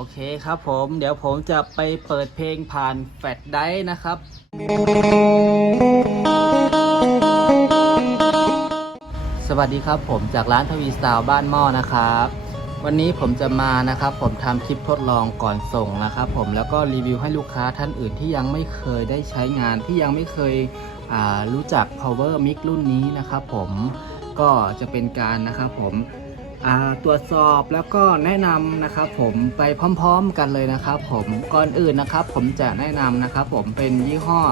อเคครับผมเดี๋ยวผมจะไปเปิดเพลงผ่านแฟลชไดร์นะครับ สวัสดีครับผมจากร้านทวีสตาร์บ้านหม้อนะครับ วันนี้ผมจะมานะครับผมทำคลิปทดลองก่อนส่งนะครับผมแล้วก็รีวิวให้ลูกค้าท่านอื่นที่ยังไม่เคยได้ใช้งานที่ยังไม่เคยรู้จัก power mic รุ่นนี้นะครับผมก็จะเป็นการนะครับผม ตรวจสอบแล้วก็แนะนำนะครับผมไปพร้อมๆกันเลยนะครับ ผมก่อนอื่นนะครับ ผมจะแนะนำนะครับ ผมเป็นยี่ห้อ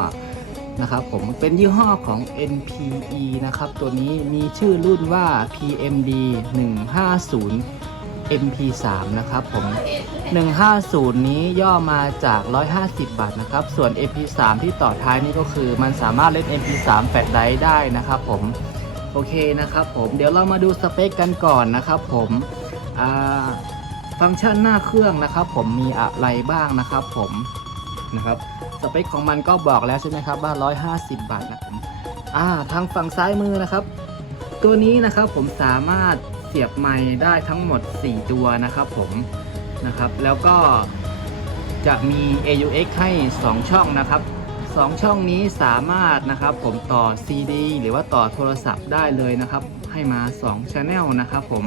นะครับผมเป็นยี่ห้อของ NPE นะครับตัวนี้มีชื่อรุ่นว่า PMD 150 MP3 นะครับผม 150 นี้ย่อมาจาก 150 บาทนะครับ ส่วน MP3 ที่ต่อท้ายนี่ก็คือมันสามารถเล่น MP3 แฟลชไดรฟ์ได้นะครับผม โอเคนะครับผมเดี๋ยวเรามาดูสเปคกันก่อนนะครับผมฟังก์ชันหน้าเครื่องนะครับ ผมมีอะไรบ้างนะครับผมนะครับสเปคของมันก็บอกแล้วใช่ไหมครับว่า 150 บาทนะครับอ่าทางฝั่งซ้ายมือนะครับ ตัวนี้นะครับผมสามารถเสียบไม้ได้ทั้งหมด 4 ตัวนะครับผมนะครับแล้วก็จะมี AUX ให้ 2 ช่องนะครับ 2ช่องนี้สามารถนะครับผมต่อ CD หรือว่าต่อโทรศัพท์ได้เลยนะครับ ให้มา2 Channel นะครับผม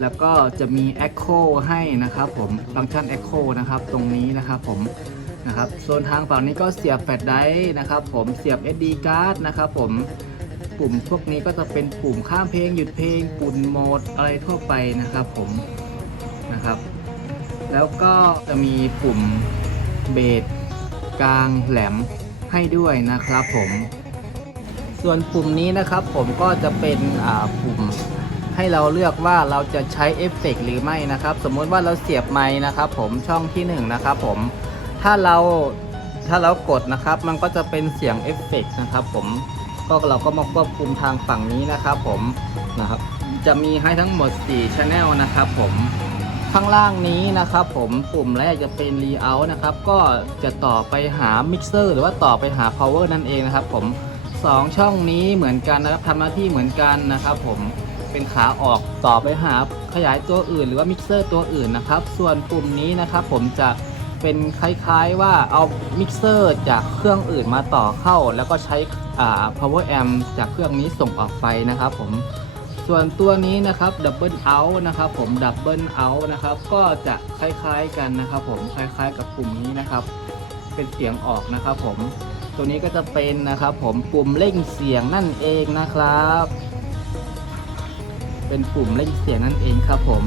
แล้วก็จะมี Echo ให้นะครับผมฟังก์ชัน Echo นะครับตรงนี้นะครับผมนะครับโซนทางฝั่งนี้ก็เสียบแฟลชไดร์นะครับผมเสียบ SD card นะครับผมปุ่มพวกนี้ก็จะเป็นปุ่มข้ามเพลงหยุดเพลงปุ่มโหมดอะไรทั่วไปนะครับผมนะครับ แล้วก็จะมีปุ่มเบส กลางแหลมให้ด้วยนะครับผม ส่วนปุ่มนี้นะครับผมก็จะเป็นปุ่มให้เราเลือกว่าเราจะใช้เอฟเฟกต์หรือไม่นะครับ สมมุติว่าเราเสียบไม้นะครับผมช่องที่หนึ่งนะครับผมถ้าเราถ้าเรากดนะครับ มันก็จะเป็นเสียงเอฟเฟกต์นะครับผมก็เราก็มาควบคุมทางฝั่งนี้นะครับผมนะครับ จะมีให้ทั้งหมด4 Channel นะครับผม ข้างล่างนี้นะครับ ผมปุ่มแรกจะเป็น Layout นะครับ ก็จะต่อไปหา Mixer หรือว่าต่อไปหา Power นั่นเองนะครับ ผม 2 ช่องนี้เหมือนกันนะครับทำหน้าที่เหมือนกันนะครับ ผมเป็นขาออกต่อไปหาขยายตัวอื่น หรือว่ามิกเซอร์ตัวอื่นนะครับ ส่วนปุ่มนี้นะครับ ผมจะเป็นคล้ายๆว่าเอามิกเซอร์จากเครื่องอื่นมาต่อเข้า แล้วก็ใช้ power amp จากเครื่องนี้ส่งออกไปนะครับ ผม ส่วนตัวนี้นะครับ double out นะครับผม double out นะครับก็จะคล้ายๆกันนะครับผมคล้ายๆ กับปุ่มนี้นะครับ เป็นเสียงออกนะครับผมตัวนี้ก็จะเป็นนะครับผมปุ่มเร่งเสียงนั่นเองนะครับ เป็นปุ่มเร่งเสียงนั่นเองครับผม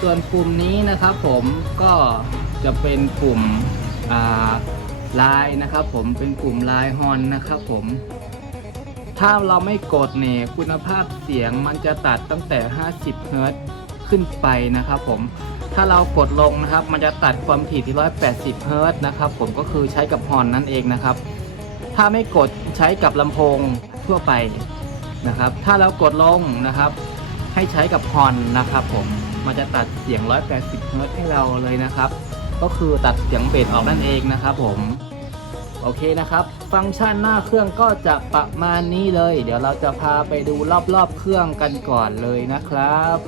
ส่วนปุ่มนี้นะครับผมก็จะเป็นปุ่มลายนะครับผมเป็นปุ่มลายฮอนนะครับผม ถ้าเราไม่กดเนี่ยคุณภาพเสียงมันจะตัดตั้งแต่ 50 เฮิรตซ์ขึ้นไปนะครับผม ถ้าเรากดลงนะครับ มันจะตัดความถี่ที่ 180 เฮิรตซ์นะครับผมก็คือใช้กับฮอนนั่นเองนะครับ ถ้าไม่กดใช้กับลำโพงทั่วไปนะครับ ถ้าเรากดลงนะครับ ให้ใช้กับฮอนนะครับผม มันจะตัดเสียง 180 เฮิรตซ์ให้เราเลยนะครับ ก็คือตัดเสียงเบสออกนั่นเองนะครับผม โอเคนะครับ ฟังก์ชันหน้าเครื่องก็จะประมาณนี้เลย เดี๋ยวเราจะพาไปดูรอบๆเครื่องกันก่อนเลยนะครับ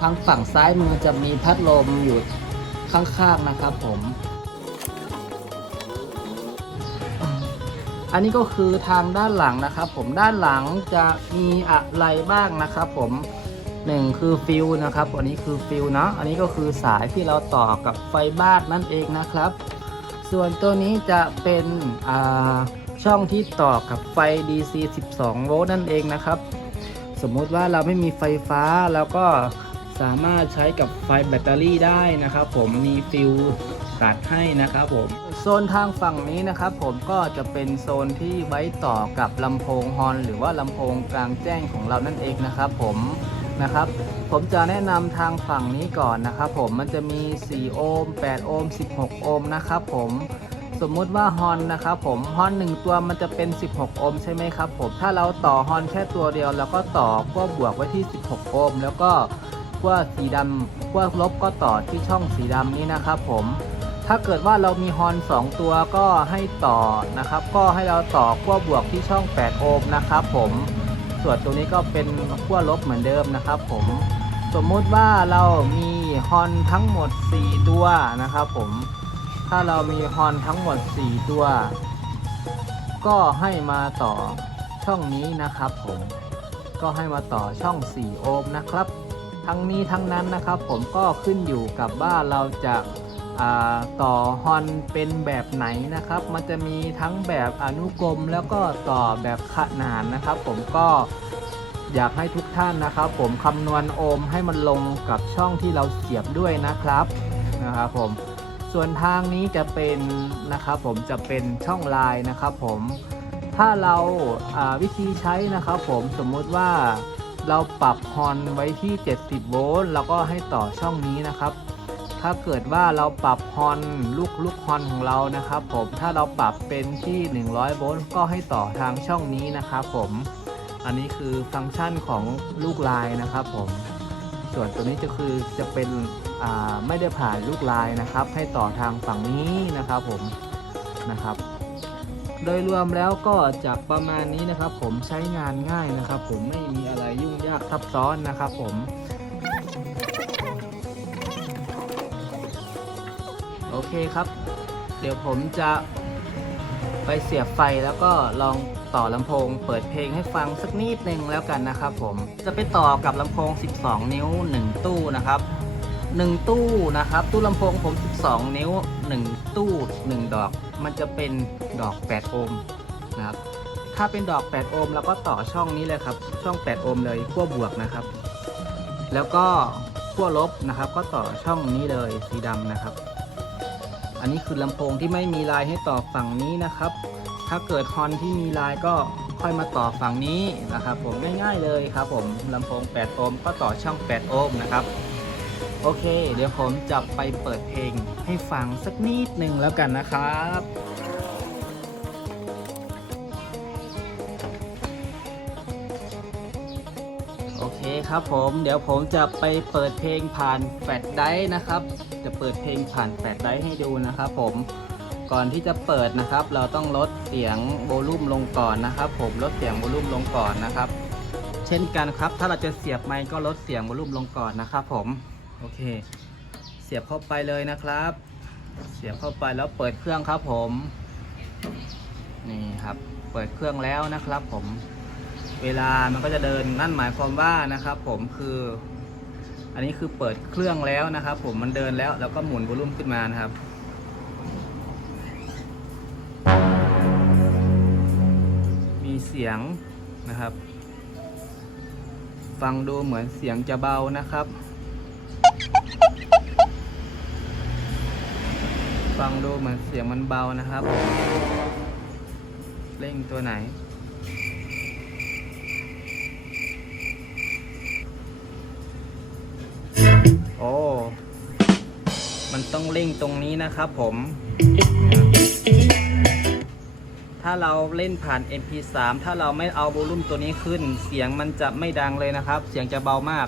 ทางฝั่งซ้ายมือจะมีพัดลมอยู่ข้างๆนะครับผม อันนี้ก็คือทางด้านหลังนะครับผมด้านหลังจะมีอะไรบ้างนะครับผมหนึ่งคือฟิวนะครับ อันนี้คือฟิวเนาะ อันนี้ก็คือสายที่เราต่อกับไฟบ้านนั่นเองนะครับ ส่วนตัวนี้จะเป็นอ่าช่องที่ต่อกับไฟ DC 12 โวลต์นั่นเองนะครับ สมมุติว่าเราไม่มีไฟฟ้าเราก็สามารถใช้กับไฟแบตเตอรี่ได้นะครับผมมีฟิวตัดให้นะครับผมโซนทางฝั่งนี้นะครับ ผมก็จะเป็นโซนที่ไว้ต่อกับลำโพงฮอน หรือว่าลำโพงกลางแจ้งของเรานั่นเองนะครับ ผม นะครับ ผมจะแนะนำทางฝั่งนี้ก่อนนะครับ ผมมันจะมี 4 โอห์ม 8 โอห์ม 16 โอห์มนะครับ ผมสมมุติว่าฮอนนะครับผมฮอน1ตัวมันจะเป็น 16 โอห์มใช่ไหมครับผมถ้าเราต่อฮอนแค่ตัวเดียวแล้วก็ต่อขั้วบวกไว้ที่ 16 โอห์มแล้วก็ขั้วสีดำขั้วลบก็ต่อที่ช่องสีดำนี้นะครับผมถ้าเกิดว่าเรามีฮอน 2 ตัวก็ให้ต่อนะครับ ก็ให้เราต่อขั้วบวกที่ช่อง 8 โอห์มนะครับผม ส่วนตัวนี้ก็เป็นขั้วลบเหมือนเดิมนะครับผมสมมุติว่าเรามีฮอนทั้งหมด 4 ตัวนะครับผมถ้าเรามีฮอนทั้งหมด 4 ตัว ก็ให้มาต่อช่องนี้นะครับผมก็ให้มาต่อช่อง 4 โอห์มนะครับ ทั้งนี้ทั้งนั้นนะครับผมก็ขึ้นอยู่กับว่าเราจะ ต่อฮอนเป็นแบบไหนนะครับ มันจะมีทั้งแบบอนุกรมแล้วก็ต่อแบบขนานนะครับ ผมก็อยากให้ทุกท่านนะครับ ผมคำนวณโอห์มให้มันลงกับช่องที่เราเสียบด้วยนะครับนะครับผมส่วนทางนี้จะเป็นนะครับผมจะเป็นช่องลายนะครับ ผมถ้าเราาวิธีใช้นะครับผมสมมุติว่าเราปรับฮอนไว้ที่ 70 โวลต์แล้วก็ให้ต่อช่องนี้นะครับ ถ้าเกิดว่าเราปรับฮอนลูกลูกฮอนของเรานะครับ ผมถ้าเราปรับเป็นที่ 100 โวลต์ก็ให้ต่อทางช่องนี้นะครับผมอันนี้คือฟังก์ชันของลูกลายนะครับผมส่วนตัวนี้จะคือจะเป็นไม่ได้ผ่านลูกลายนะครับ ให้ต่อทางฝั่งนี้นะครับผมนะครับ โดยรวมแล้วก็จากประมาณนี้นะครับ ผมใช้งานง่ายนะครับ ผมไม่มีอะไรยุ่งยากซับซ้อนนะครับ ผม โอเคครับ เดี๋ยวผมจะไปเสียบไฟแล้วก็ลองต่อลำโพง เปิดเพลงให้ฟังสักนิดนึงแล้วกันนะครับผมจะไปต่อกับลำโพง 12 นิ้ว 1 ตู้นะครับ 1 ตู้นะครับ ตู้ลำโพงผม 12 นิ้ว 1 ตู้ 1 ดอก มันจะเป็นดอก 8 โอห์มนะครับถ้าเป็นดอก 8 โอห์มเราก็ต่อช่องนี้เลยครับช่อง 8 โอห์มเลยขั้วบวกนะครับ แล้วก็ขั้วลบนะครับ ก็ต่อช่องนี้เลยสีดำนะครับ นนี้คือลำโพงที่ไม่มีลายให้ต่อฝั่งนี้นะครับ ถ้าเกิดฮอนที่มีลายก็ค่อยมาต่อฝั่งนี้นะครับผมง่ายๆเลยครับผมลำโพง 8 โอห์มก็ต่อช่อง 8 โอห์มนะครับ โอเค เดี๋ยวผมจะไปเปิดเพลงให้ฟังสักนิดหนึ่งแล้วกันนะครับโอเคครับผมเดี๋ยวผมจะไปเปิดเพลงผ่านแฟลชไดร์นะครับ จะเปิดเพลงผ่านแฟลชไดรฟ์ให้ดูนะครับผมก่อนที่จะเปิดนะครับ เราต้องลดเสียงโวลูมลงก่อนนะครับ ผมลดเสียงโวลูมลงก่อนนะครับ เช่นกันครับ ถ้าเราจะเสียบไมค์ก็ลดเสียงโวลูมลงก่อนนะครับ ผมโอเค เสียบเข้าไปเลยนะครับ เสียบเข้าไปแล้วเปิดเครื่องครับผมนี่ครับเปิดเครื่องแล้วนะครับ ผมเวลามันก็จะเดินนั่นหมายความว่านะครับ ผมคือ อันนี้คือเปิดเครื่องแล้วนะครับ ผมมันเดินแล้วแล้วก็หมุนวอลุ่มขึ้นมานะครับมีเสียงนะครับ ฟังดูเหมือนเสียงจะเบานะครับ ฟังดูเหมือนเสียงมันเบานะครับ เร่งตัวไหน มันต้องเร่งตรงนี้นะครับผม ถ้าเราเล่นผ่าน MP3 ถ้าเราไม่เอาโวลูมตัวนี้ขึ้น เสียงมันจะไม่ดังเลยนะครับ เสียงจะเบามาก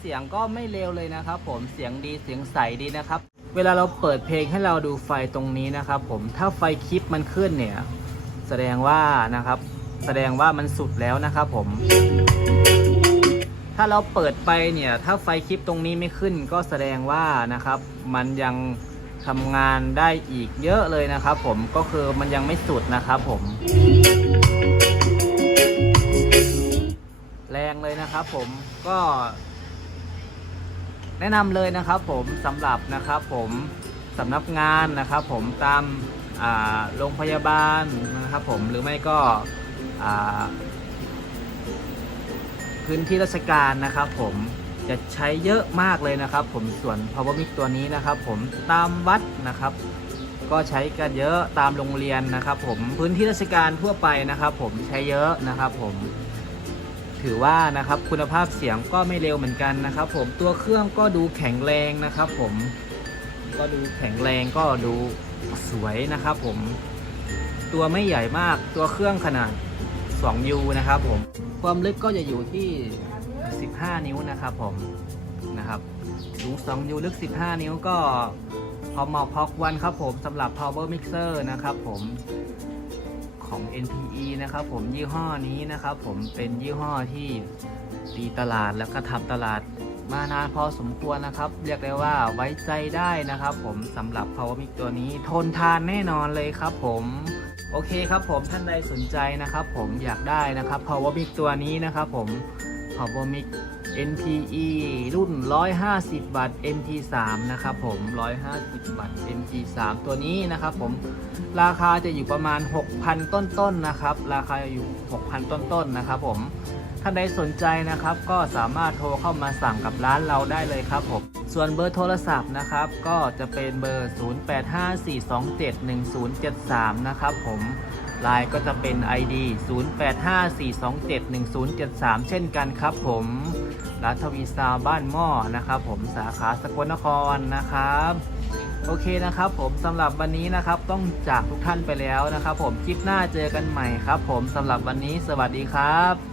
เสียงก็ไม่เลวเลยนะครับ ผมเสียงดีเสียงใสดีนะครับ เวลาเราเปิดเพลงให้เราดูไฟตรงนี้นะครับ ผมถ้าไฟคลิปมันขึ้นเนี่ย แสดงว่านะครับ แสดงว่ามันสุดแล้วนะครับ ผม ถ้าเราเปิดไปเนี่ย ถ้าไฟคลิปตรงนี้ไม่ขึ้น ก็แสดงว่านะครับ มันยังทำงานได้อีกเยอะเลยนะครับ ผมก็คือมันยังไม่สุดนะครับ ผมแรงเลยนะครับผมก็ แนะนำเลยนะครับผมสำหรับนะครับผมสำนักงานนะครับผมตามโรงพยาบาลนะครับผมหรือไม่ก็พื้นที่ราชการนะครับผมจะใช้เยอะมากเลยนะครับ ผมส่วน power mic ตัวนี้นะครับ ผมตามวัดนะครับ ก็ใช้กันเยอะตามโรงเรียนนะครับ ผมพื้นที่ราชการทั่วไปนะครับ ผมใช้เยอะนะครับ ผม ถือว่านะครับคุณภาพเสียงก็ไม่เร็วเหมือนกันนะครับ ผมตัวเครื่องก็ดูแข็งแรงนะครับ ผมก็ดูแข็งแรงก็ดูสวยนะครับ ผมตัวไม่ใหญ่มากตัวเครื่องขนาด 2U นะครับ ผม ความลึกก็จะอยู่ที่ 15 นิ้วนะครับ ผมนะครับสูง 2U ลึก 15 นิ้วก็พอเหมาะพอควรครับผมสำหรับ power mixer นะครับ ผม ของ NPE นะครับผมยี่ห้อนี้นะครับผมเป็นยี่ห้อที่ตีตลาดแล้วก็ทำตลาดมานานพอสมควรนะครับ เรียกได้ว่าไว้ใจได้นะครับ ผมสำหรับ Power Mic ตัวนี้ทนทานแน่นอนเลยครับผมโอเคครับผมท่านใดสนใจนะครับ ผมอยากได้นะครับ Power Mic ตัวนี้นะครับ ผม Power Mic NPE รุ่น 150 วัตต์ MP3 นะครับผม 150 วัตต์ MP3 ตัวนี้นะครับผม ราคาจะอยู่ประมาณ 6,000 ต้นๆนนะครับ ราคาอยู่ 6,000 ต้นๆนนะครับผม ท่านใดสนใจนะครับ ก็สามารถโทรเข้ามาสั่งกับร้านเราได้เลยครับผม ส่วนเบอร์โทรศัพท์นะครับ ก็จะเป็นเบอร์ 0854271073 นะครับผมไลน์ก็จะเป็น ID 0854271073 เช่นกันครับผม รัฐวีซาวบ้านหม้อนะครับ ผมสาขาสกลนครนะครับโอเคนะครับผมสำหรับวันนี้นะครับต้องจากทุกท่านไปแล้วนะครับ ผมคลิปหน้าเจอกันใหม่ครับ ผมสำหรับวันนี้สวัสดีครับ